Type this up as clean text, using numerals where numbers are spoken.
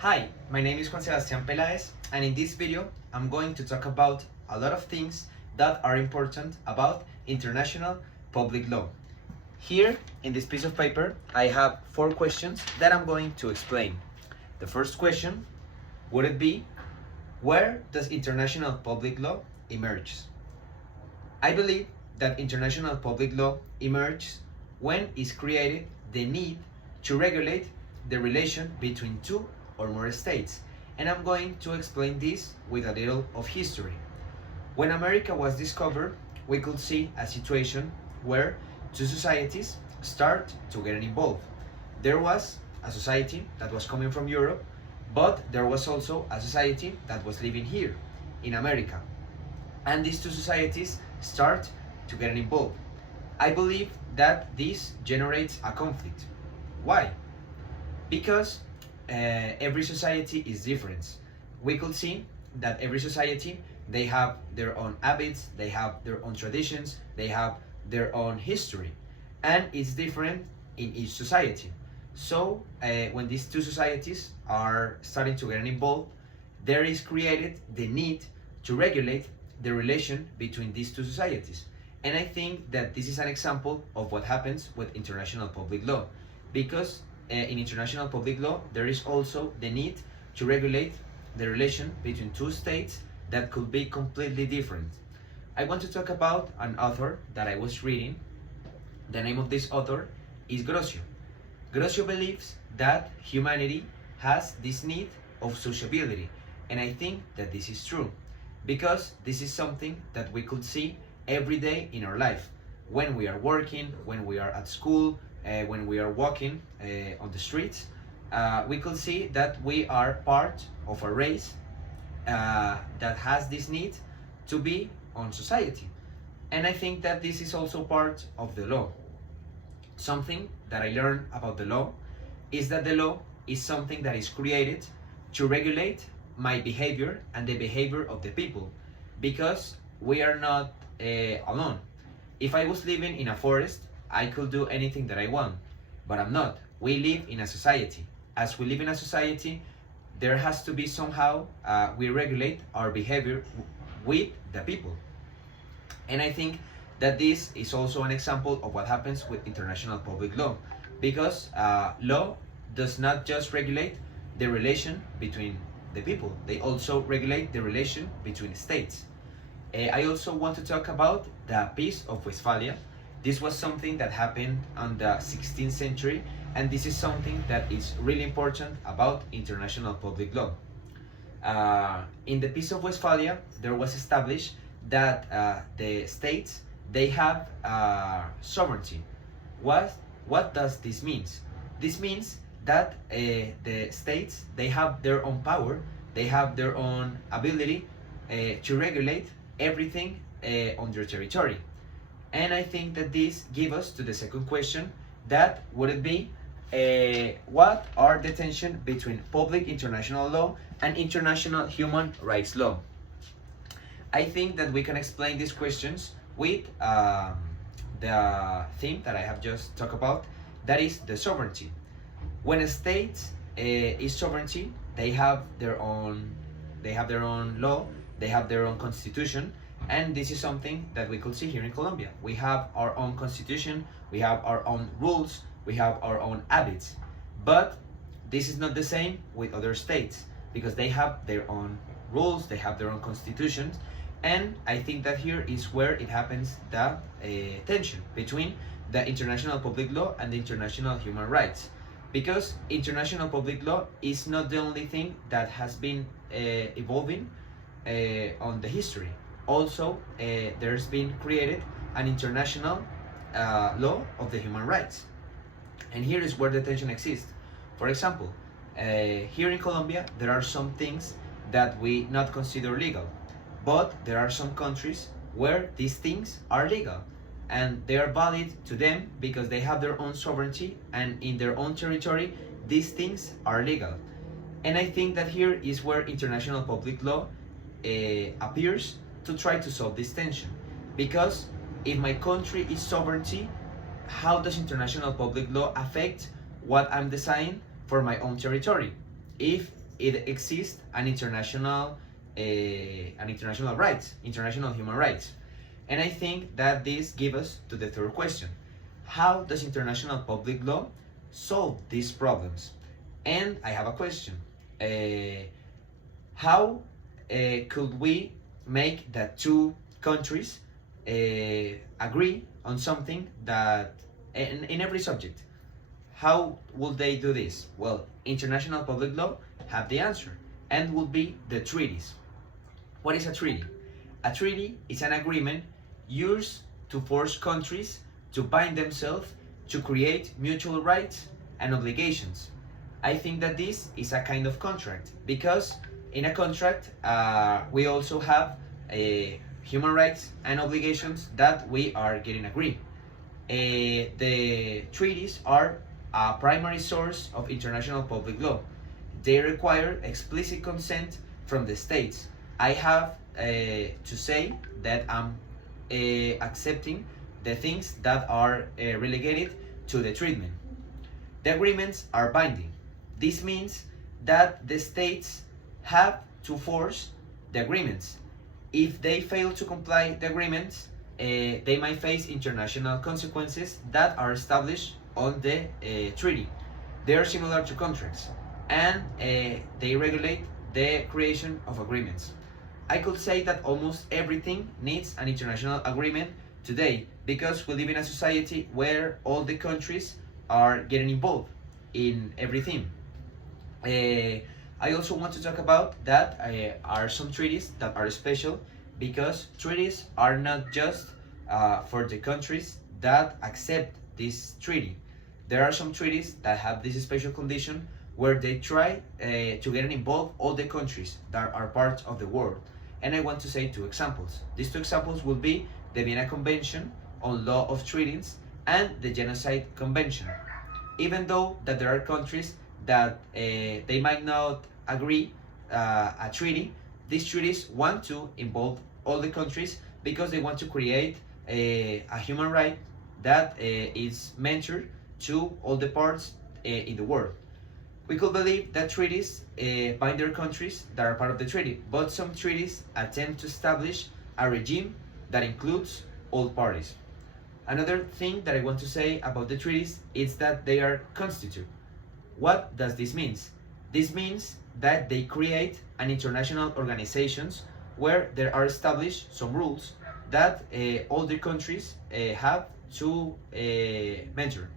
Hi, my name is Juan Sebastián Peláez, and in this video I'm going to talk about a lot of things that are important about international public law. Here in this piece of paper I have 4 questions that I'm going to explain. The first question would it be, where does international public law emerge? I believe that international public law emerges when is created the need to regulate the relation between two or more states, and I'm going to explain this with a little of history. When America was discovered, we could see a situation where two societies start to get involved. There was a society that was coming from Europe, but there was also a society that was living here in America. And these two societies start to get involved. I believe that this generates a conflict. Why? Because every society is different. We could see that every society, they have their own habits, they have their own traditions, they have their own history, and it's different in each society. So when these two societies are starting to get involved, there is created the need to regulate the relation between these two societies. And I think that this is an example of what happens with international public law, because in international public law there is also the need to regulate the relation between two states that could be completely different. I want to talk about an author that I was reading. The name of this author is Grocio. Grocio believes that humanity has this need of sociability, and I think that this is true, because this is something that we could see every day in our life. When we are working, when we are at school, when we are walking on the streets, we could see that we are part of a race that has this need to be on society. And I think that this is also part of the law. Something that I learned about the law is that the law is something that is created to regulate my behavior and the behavior of the people, because we are not alone. If I was living in a forest, I could do anything that I want, but I'm not. We live in a society. As we live in a society, there has to be somehow we regulate our behavior with the people. And I think that this is also an example of what happens with international public law, because law does not just regulate the relation between the people, they also regulate the relation between states. I also want to talk about the Peace of Westphalia. This was something that happened in the 16th century, and this is something that is really important about international public law. In the Peace of Westphalia, there was established that the states, they have sovereignty. What does this mean? This means that the states, they have their own power, they have their own ability to regulate everything on their territory. And I think that this gives us to the second question, that would it be, what are the tensions between public international law and international human rights law? I think that we can explain these questions with the theme that I have just talked about, that is the sovereignty. When a state is sovereignty, they have their own law, they have their own constitution. And this is something that we could see here in Colombia. We have our own constitution, we have our own rules, we have our own habits. But this is not the same with other states, because they have their own rules, they have their own constitutions. And I think that here is where it happens the tension between the international public law and the international human rights. Because international public law is not the only thing that has been evolving on the history. Also, there's been created an international law of the human rights. And here is where the tension exists. For example, here in Colombia, there are some things that we not consider legal, but there are some countries where these things are legal, and they are valid to them because they have their own sovereignty, and in their own territory, these things are legal. And I think that here is where international public law appears to try to solve this tension. Because if my country is sovereignty, how does international public law affect what I'm deciding for my own territory? If it exists an international rights, international human rights. And I think that this gives us to the third question. How does international public law solve these problems? And I have a question. How could we make that two countries agree on something that in every subject? How will they do this? Well, international public law have the answer, and will be the treaties. What is a treaty? A treaty is an agreement used to force countries to bind themselves to create mutual rights and obligations. I think that this is a kind of contract, because in a contract we also have human rights and obligations that we are getting agreed. The treaties are a primary source of international public law. They require explicit consent from the states. I have to say that I'm accepting the things that are relegated to the treatment. The agreements are binding. This means that the states have to force the agreements. If they fail to comply the agreements, they might face international consequences that are established on the treaty. They are similar to contracts, and they regulate the creation of agreements. I could say that almost everything needs an international agreement today, because we live in a society where all the countries are getting involved in everything. I also want to talk about that are some treaties that are special, because treaties are not just for the countries that accept this treaty. There are some treaties that have this special condition where they try to get involved all the countries that are part of the world. And I want to say two examples. These two examples will be the Vienna Convention on Law of Treaties and the Genocide Convention. Even though that there are countries that they might not agree a treaty, these treaties want to involve all the countries, because they want to create a human right that is mentored to all the parts in the world. We could believe that treaties bind their countries that are part of the treaty, but some treaties attempt to establish a regime that includes all parties. Another thing that I want to say about the treaties is that they are constitutive. What does this mean? This means that they create an international organizations where there are established some rules that all the countries have to mentor.